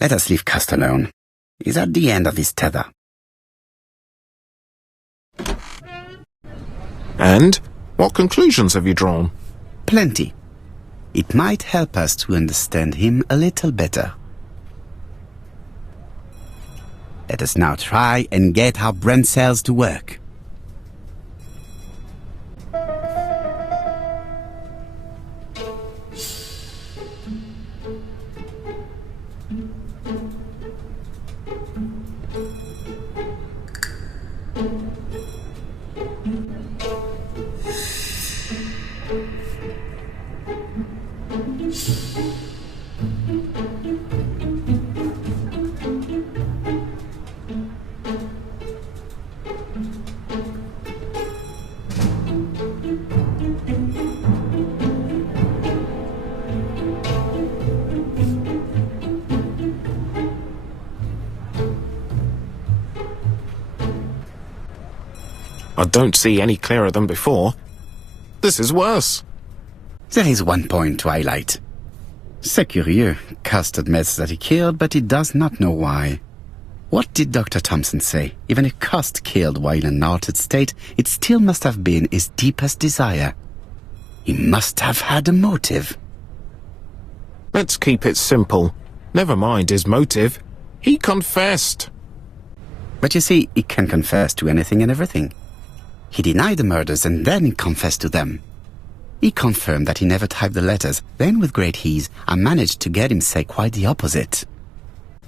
Let us leave Cust alone. He's at the end of his tether. And? What conclusions have you drawn? Plenty. It might help us to understand him a little better. Let us now try and get our brain cells to work. I don't see any clearer than before. This is worse. There is one point to highlight. C'est curieux. Cust admits that he killed, but he does not know why. What did Dr. Thompson say? Even if Cust killed while in an altered state, it still must have been his deepest desire. He must have had a motive. Let's keep it simple. Never mind his motive. He confessed. But you see, he can confess to anything and everything. He denied the murders and then he confessed to them. He confirmed that he never typed the letters. Then with great ease, I managed to get him say quite the opposite.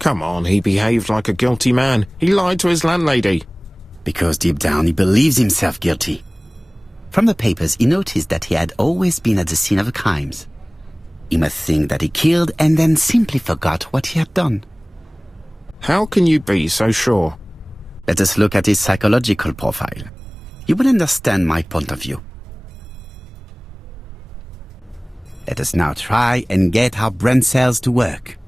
Come on, he behaved like a guilty man. He lied to his landlady. Because deep down he believes himself guilty. From the papers, he noticed that he had always been at the scene of the crimes. He must think that he killed and then simply forgot what he had done. How can you be so sure? Let us look at his psychological profile. You will understand my point of view. Let us now try and get our brain cells to work.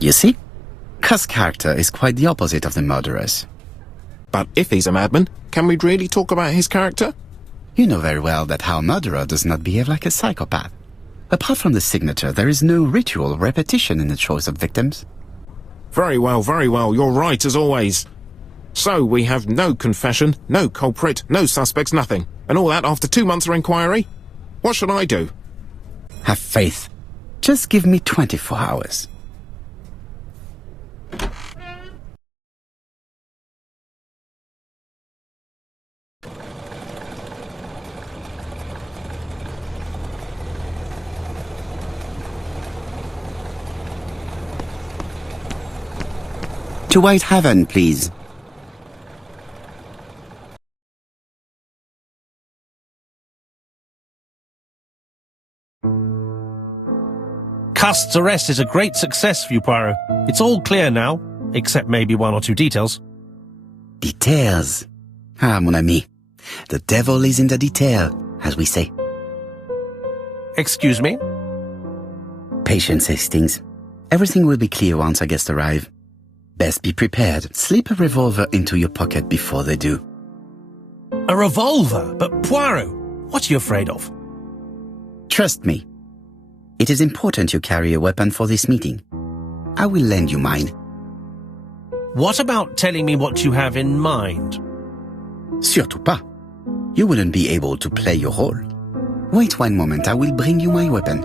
You see? Cust's character is quite the opposite of the murderer's. But if he's a madman, can we really talk about his character? You know very well that our murderer does not behave like a psychopath. Apart from the signature, there is no ritual repetition in the choice of victims. Very well, you're right as always. So we have no confession, no culprit, no suspects, nothing. And all that after 2 months of inquiry? What should I do? Have faith. Just give me 24 hours. To Whitehaven, please. Cust's arrest is a great success for you, Poirot. It's all clear now, except maybe 1 or 2 details. Details. Ah, mon ami. The devil is in the detail, as we say. Excuse me? Patience, Hastings. Everything will be clear once our guests arrive. Best be prepared. Slip a revolver into your pocket before they do. A revolver? But Poirot, what are you afraid of? Trust me. It is important you carry a weapon for this meeting. I will lend you mine. What about telling me what you have in mind? Surtout pas. You wouldn't be able to play your role. Wait one moment, I will bring you my weapon.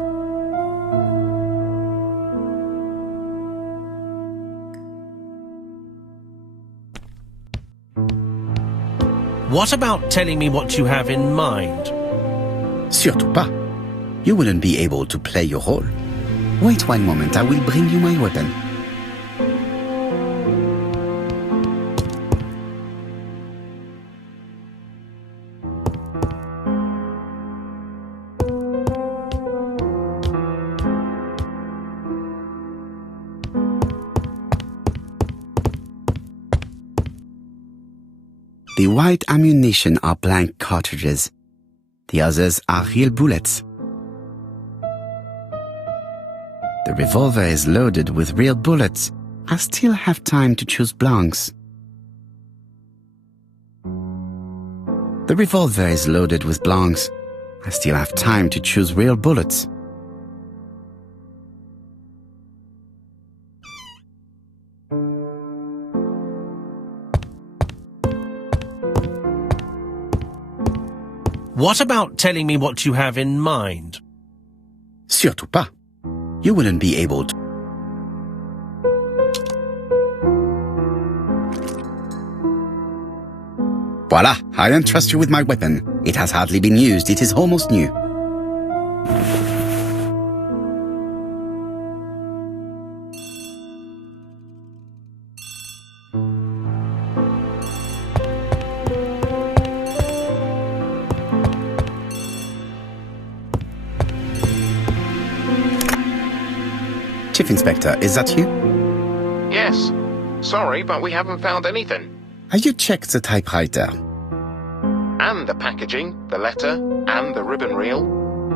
What about telling me what you have in mind? Surtout pas. You wouldn't be able to play your role. Wait one moment, I will bring you my weapon. The white ammunition are blank cartridges. The others are real bullets. The revolver is loaded with real bullets. I still have time to choose blanks. The revolver is loaded with blanks. I still have time to choose real bullets. What about telling me what you have in mind? Surtout pas. You wouldn't be able to. Voila, I entrust you with my weapon. It has hardly been used, it is almost new. Chief Inspector, is that you? Yes. Sorry, but we haven't found anything. Have you checked the typewriter? And the packaging, the letter, and the ribbon reel.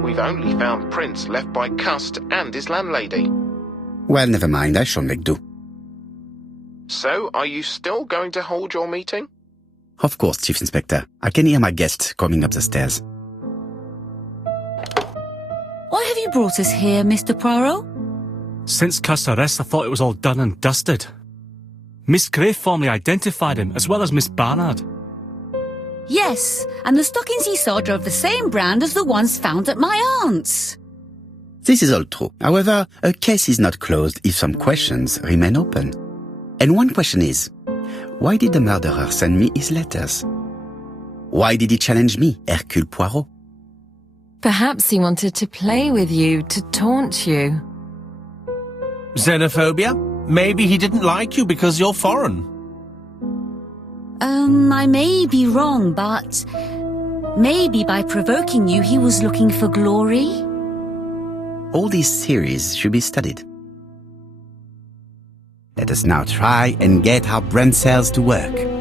We've only found prints left by Cust and his landlady. Well, never mind, I shall make do. So, are you still going to hold your meeting? Of course, Chief Inspector. I can hear my guest coming up the stairs. Why have you brought us here, Mr. Poirot? Since Cust's arrest, I thought it was all done and dusted. Miss Gray formally identified him, as well as Miss Barnard. Yes, and the stockings he sold are of the same brand as the ones found at my aunt's. This is all true. However, a case is not closed if some questions remain open. And one question is, why did the murderer send me his letters? Why did he challenge me, Hercule Poirot? Perhaps he wanted to play with you, to taunt you. Xenophobia? Maybe he didn't like you because you're foreign. I may be wrong, but maybe by provoking you he was looking for glory? All these theories should be studied. Let us now try and get our brain cells to work.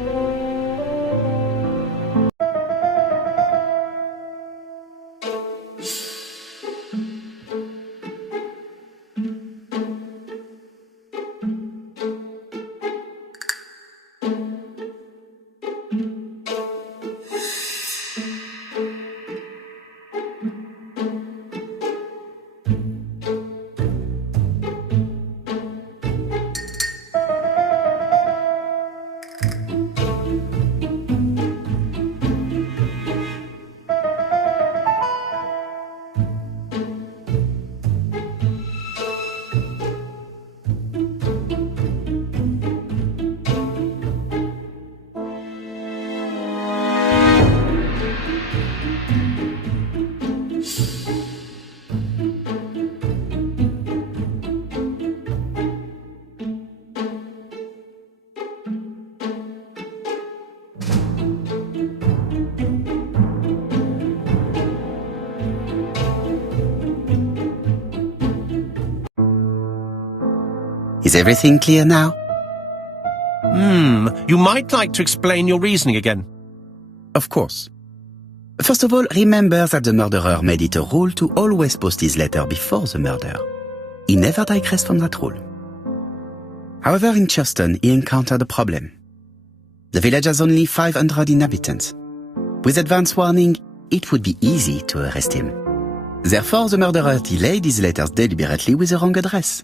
Is everything clear now? You might like to explain your reasoning again. Of course. First of all, remember that the murderer made it a rule to always post his letter before the murder. He never digressed from that rule. However, in Churston, he encountered a problem. The village has only 500 inhabitants. With advance warning, it would be easy to arrest him. Therefore, the murderer delayed his letters deliberately with the wrong address.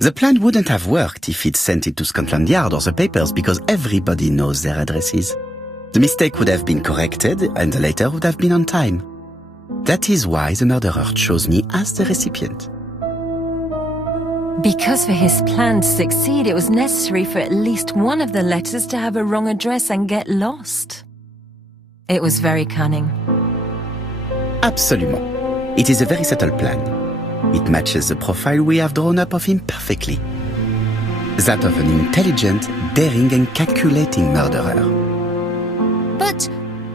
The plan wouldn't have worked if he'd sent it to Scotland Yard or the papers because everybody knows their addresses. The mistake would have been corrected and the letter would have been on time. That is why the murderer chose me as the recipient. Because for his plan to succeed, it was necessary for at least one of the letters to have a wrong address and get lost. It was very cunning. Absolument. It is a very subtle plan. It matches the profile we have drawn up of him perfectly. That of an intelligent, daring and calculating murderer. But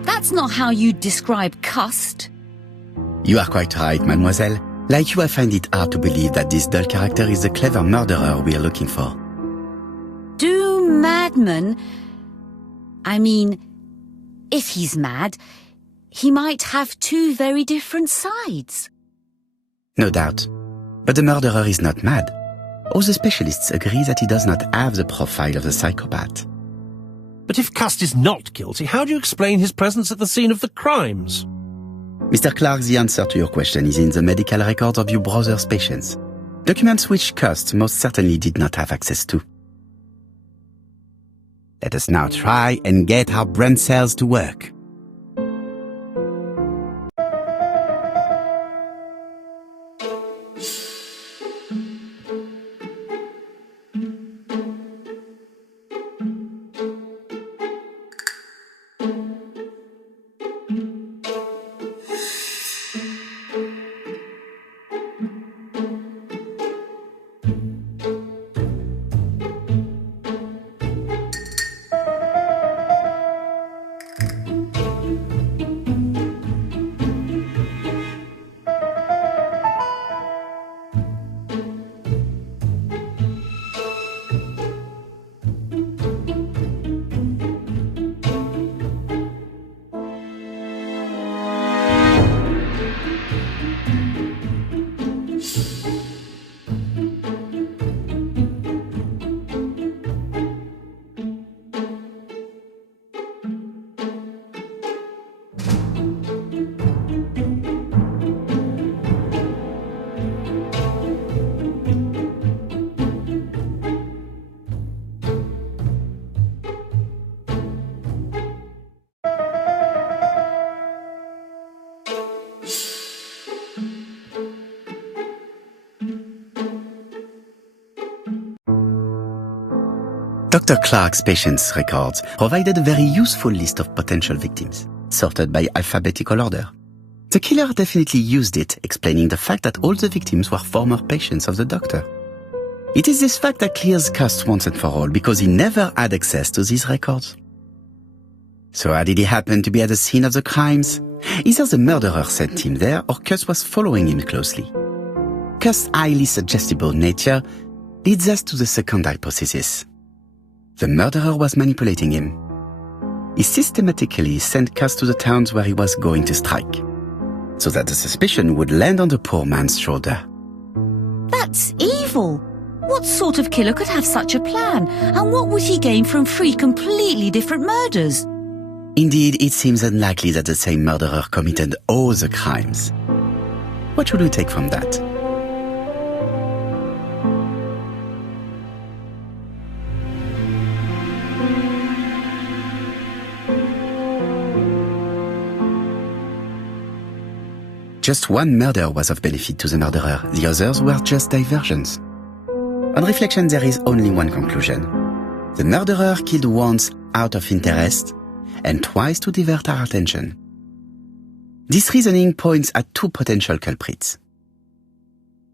that's not how you describe Cust. You are quite right, mademoiselle. Like you, I find it hard to believe that this dull character is the clever murderer we are looking for. Do madmen... I mean, if he's mad, he might have two very different sides. No doubt. But the murderer is not mad. All the specialists agree that he does not have the profile of the psychopath. But if Cust is not guilty, how do you explain his presence at the scene of the crimes? Mr. Clark, the answer to your question is in the medical records of your brother's patients. Documents which Cust most certainly did not have access to. Let us now try and get our brain cells to work. Dr. Clark's patients' records provided a very useful list of potential victims, sorted by alphabetical order. The killer definitely used it, explaining the fact that all the victims were former patients of the doctor. It is this fact that clears Cust once and for all, because he never had access to these records. So how did he happen to be at the scene of the crimes? Either the murderer sent him there, or Cust was following him closely. Cust's highly suggestible nature leads us to the second hypothesis. The murderer was manipulating him. He systematically sent Cust to the towns where he was going to strike, so that the suspicion would land on the poor man's shoulder. That's evil. What sort of killer could have such a plan? And what would he gain from three completely different murders? Indeed, it seems unlikely that the same murderer committed all the crimes. What should we take from that? Just one murder was of benefit to the murderer. The others were just diversions. On reflection, there is only one conclusion. The murderer killed once out of interest and twice to divert our attention. This reasoning points at two potential culprits.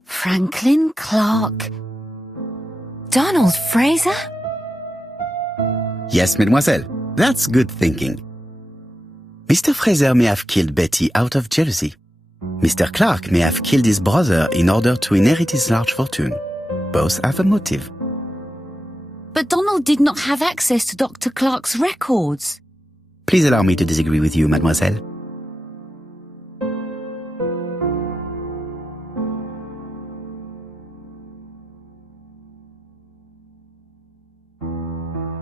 Franklin Clark. Donald Fraser? Yes, mademoiselle. That's good thinking. Mr. Fraser may have killed Betty out of jealousy. Mr. Clark may have killed his brother in order to inherit his large fortune. Both have a motive. But Donald did not have access to Dr. Clark's records. Please allow me to disagree with you, mademoiselle.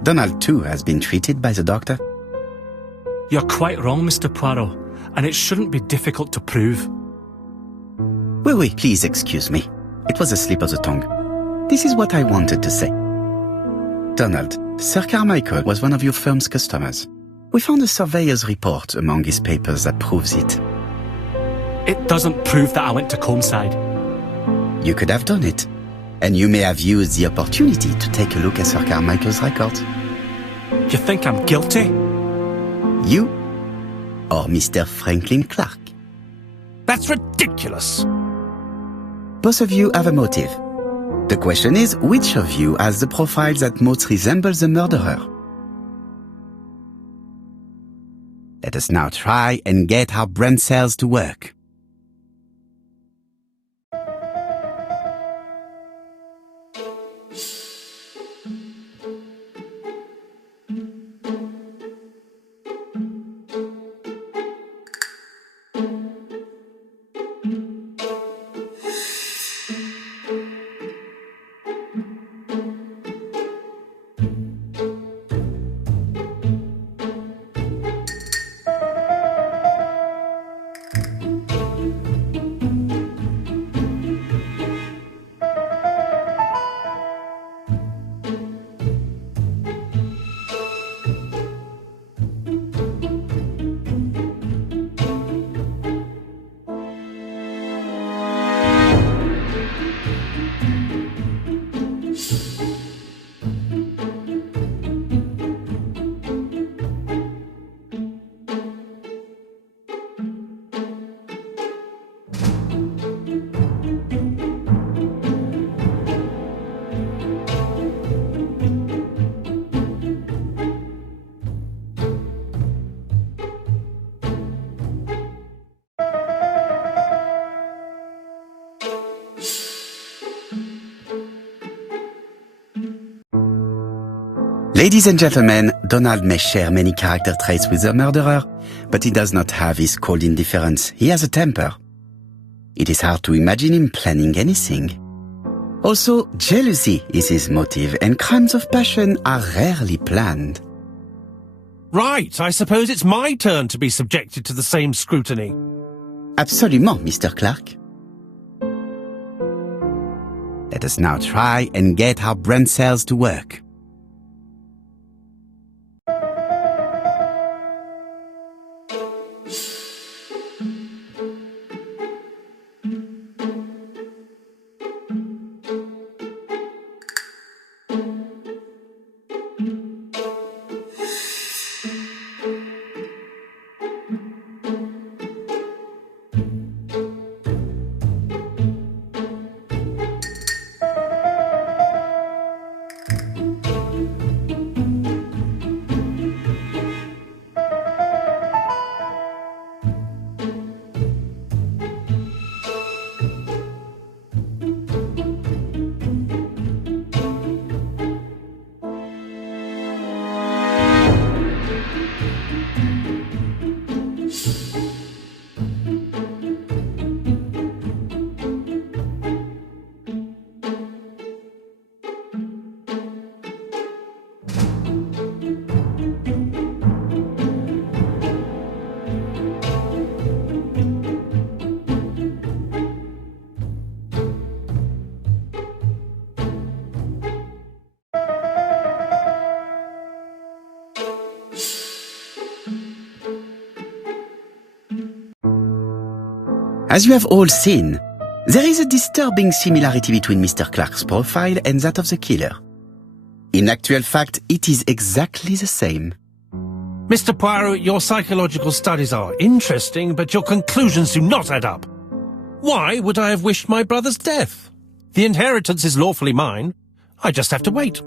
Donald, too, has been treated by the doctor. You're quite wrong, Mr. Poirot, and it shouldn't be difficult to prove. Oui, please excuse me. It was a slip of the tongue. This is what I wanted to say. Donald, Sir Carmichael was one of your firm's customers. We found a surveyor's report among his papers that proves it. It doesn't prove that I went to Comeside. You could have done it. And you may have used the opportunity to take a look at Sir Carmichael's records. You think I'm guilty? You or Mr. Franklin Clark? That's ridiculous. Both of you have a motive. The question is, which of you has the profile that most resembles the murderer? Let us now try and get our brain cells to work. Ladies and gentlemen, Donald may share many character traits with the murderer, but he does not have his cold indifference. He has a temper. It is hard to imagine him planning anything. Also, jealousy is his motive, and crimes of passion are rarely planned. Right, I suppose it's my turn to be subjected to the same scrutiny. Absolument, Mr. Clark. Let us now try and get our brain cells to work. As you have all seen, there is a disturbing similarity between Mr. Clark's profile and that of the killer. In actual fact, it is exactly the same. Mr. Poirot, your psychological studies are interesting, but your conclusions do not add up. Why would I have wished my brother's death? The inheritance is lawfully mine. I just have to wait.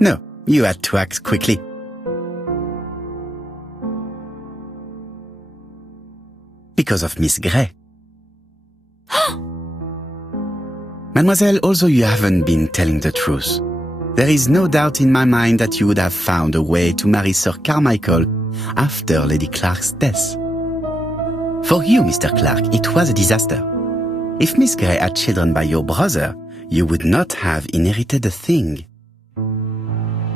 No, you had to act quickly. Because of Miss Grey. Mademoiselle, although you haven't been telling the truth, there is no doubt in my mind that you would have found a way to marry Sir Carmichael after Lady Clark's death. For you, Mr. Clark, it was a disaster. If Miss Grey had children by your brother, you would not have inherited a thing.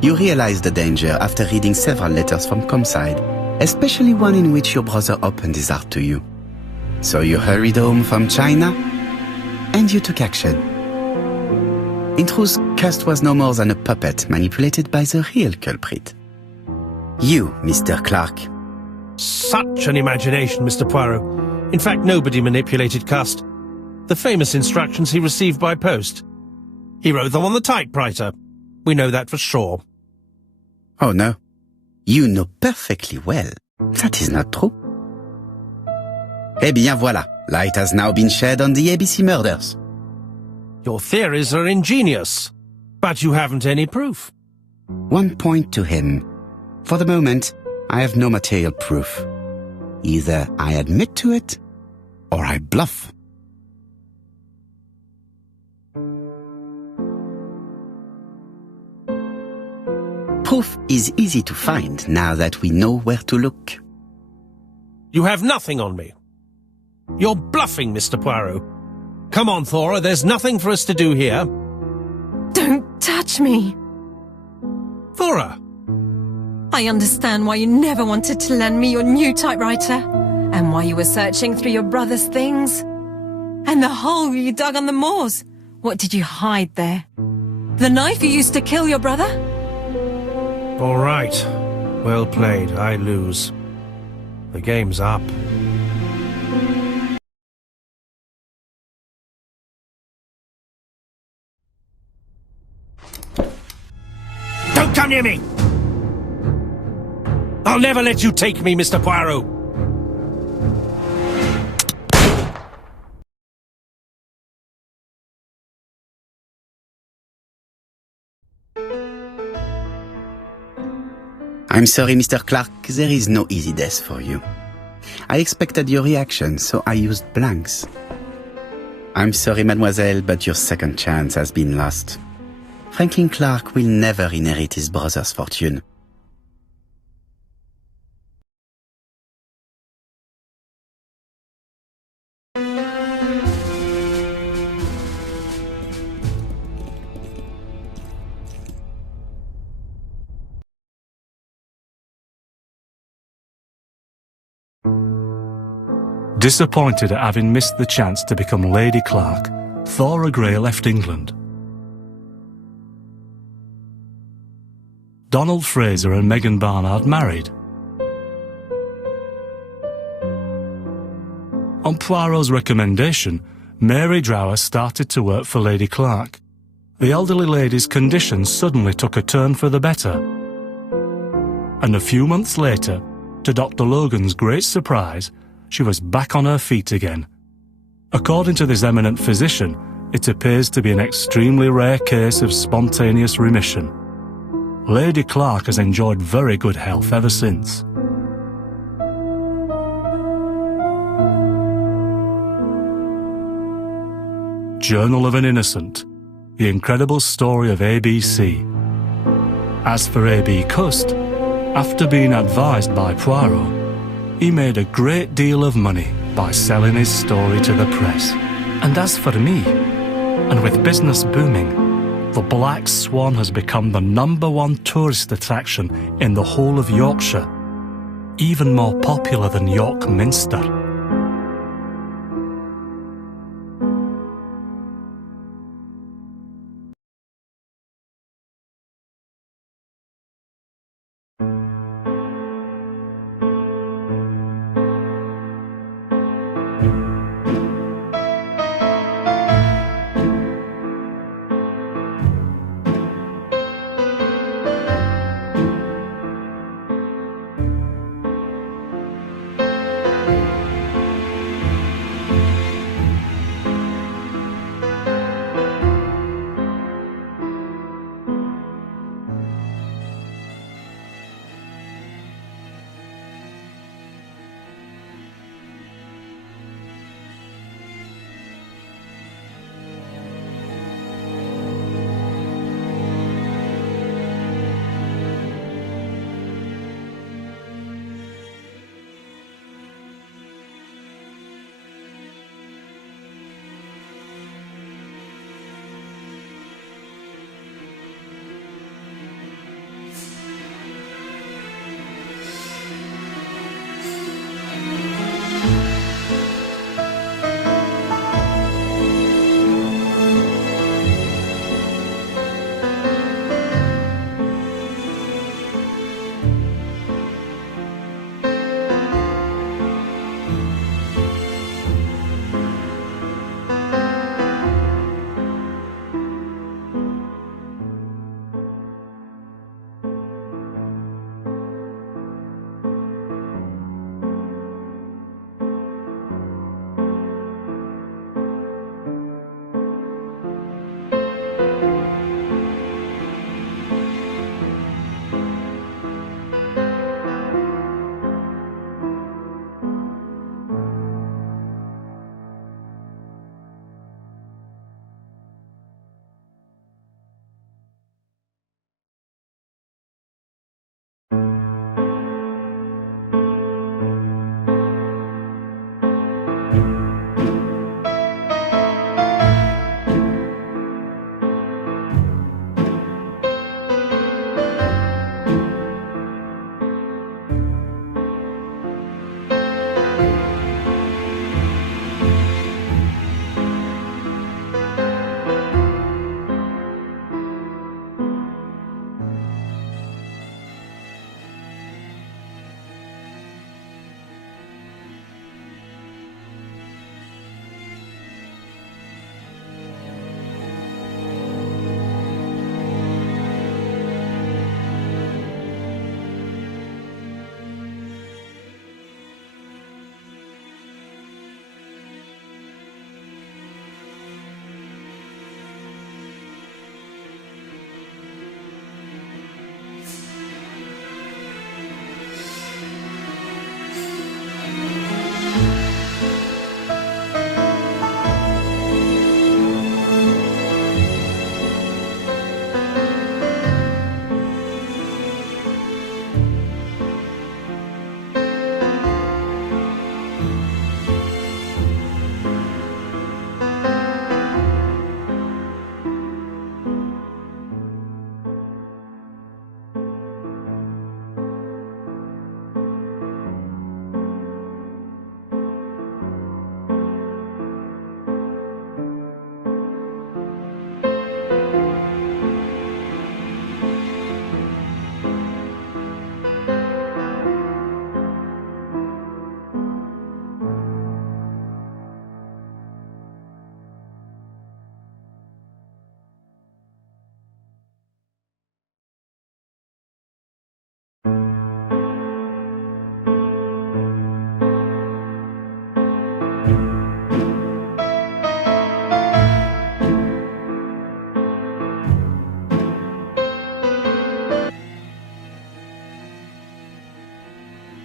You realize the danger after reading several letters from Comside, especially one in which your brother opened his heart to you. So you hurried home from China, and you took action. In truth, Cust was no more than a puppet manipulated by the real culprit. You, Mr. Clark. Such an imagination, Mr. Poirot. In fact, nobody manipulated Cust. The famous instructions he received by post. He wrote them on the typewriter. We know that for sure. Oh no. You know perfectly well. That is not true. Eh bien voilà. Light has now been shed on the ABC murders. Your theories are ingenious, but you haven't any proof. 1 point to him. For the moment, I have no material proof. Either I admit to it, or I bluff. Proof is easy to find now that we know where to look. You have nothing on me. You're bluffing, Mr. Poirot. Come on, Thora, there's nothing for us to do here. Don't touch me. Thora! I understand why you never wanted to lend me your new typewriter, and why you were searching through your brother's things. And the hole you dug on the moors. What did you hide there? The knife you used to kill your brother? All right. Well played. I lose. The game's up. Don't come near me! I'll never let you take me, Mr. Poirot! I'm sorry, Mr. Clark, there is no easy death for you. I expected your reaction, so I used blanks. I'm sorry, mademoiselle, but your second chance has been lost. Franklin Clark will never inherit his brother's fortune. Disappointed at having missed the chance to become Lady Clark, Thora Grey left England. Donald Fraser and Megan Barnard married. On Poirot's recommendation, Mary Drower started to work for Lady Clark. The elderly lady's condition suddenly took a turn for the better. And a few months later, to Dr. Logan's great surprise, she was back on her feet again. According to this eminent physician, it appears to be an extremely rare case of spontaneous remission. Lady Clark has enjoyed very good health ever since. Journal of an Innocent, the incredible story of ABC. As for A.B. Cust, after being advised by Poirot, he made a great deal of money by selling his story to the press. And as for me, and with business booming, the Black Swan has become the #1 tourist attraction in the whole of Yorkshire, even more popular than York Minster.